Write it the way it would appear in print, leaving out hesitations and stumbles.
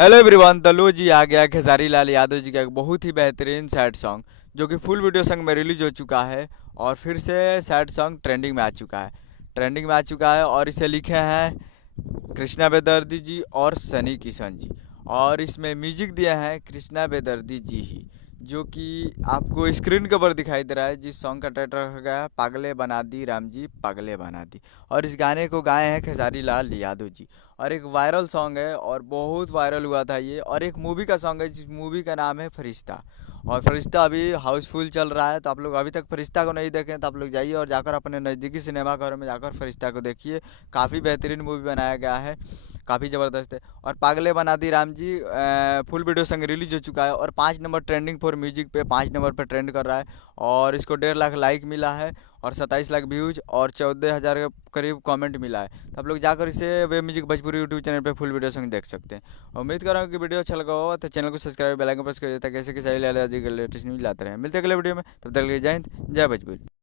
Hello everyone, दलो जी आ गया खेसारी लाल यादव जी का एक बहुत ही बेहतरीन सैड सॉन्ग जो कि फुल वीडियो सॉन्ग में रिलीज हो चुका है। और फिर से सैड सॉन्ग ट्रेंडिंग में आ चुका है। और इसे लिखे हैं कृष्णा बेदर्दी जी और सनी किशन जी। और इसमें म्यूजिक दिया है कृष्णा बेदर्दी जी ही, जो कि आपको स्क्रीन के ऊपर दिखाई दे रहा है। जिस सॉन्ग का टाइटल रखा गया है पागले बना दी राम जी पागले बना दी। और इस गाने को गाए हैं खेसारी लाल यादव जी। और एक वायरल सॉन्ग है और बहुत वायरल हुआ था ये। और एक मूवी का सॉन्ग है जिस मूवी का नाम है फरिश्ता। और फरिश्ता अभी हाउसफुल चल रहा है, तो आप लोग अभी तक फरिश्ता को नहीं देखें तो आप लोग जाइए और जाकर अपने नज़दीकी सिनेमा घर में जाकर फरिश्ता को देखिए। काफ़ी बेहतरीन मूवी बनाया गया है, काफ़ी ज़बरदस्त है। और पागले बना दी Ram ji full video song release हो चुका है और 5 नंबर ट्रेंडिंग फॉर म्यूजिक पे 5 नंबर पर ट्रेंड कर रहा है। और इसको 1.5 लाख लाइक मिला है और 27 लाख व्यूज और 14,000 के करीब कमेंट मिला है। तो आप लोग जाकर इसे वे म्यूजिक भोजपुरी यूट्यूब चैनल पे फुल वीडियो सॉन्ग देख सकते हैं। उम्मीद कर रहा हूँ कि वीडियो अच्छा लगा होगा, तो चैनल को सब्सक्राइब बेल आइकन प्रेस कर देता है, कैसे कि सही लेटेस्ट न्यूज लाते रहे। मिलते हैं अगले वीडियो में, तब तक के लिए जय हिंद जय भोजपुरी।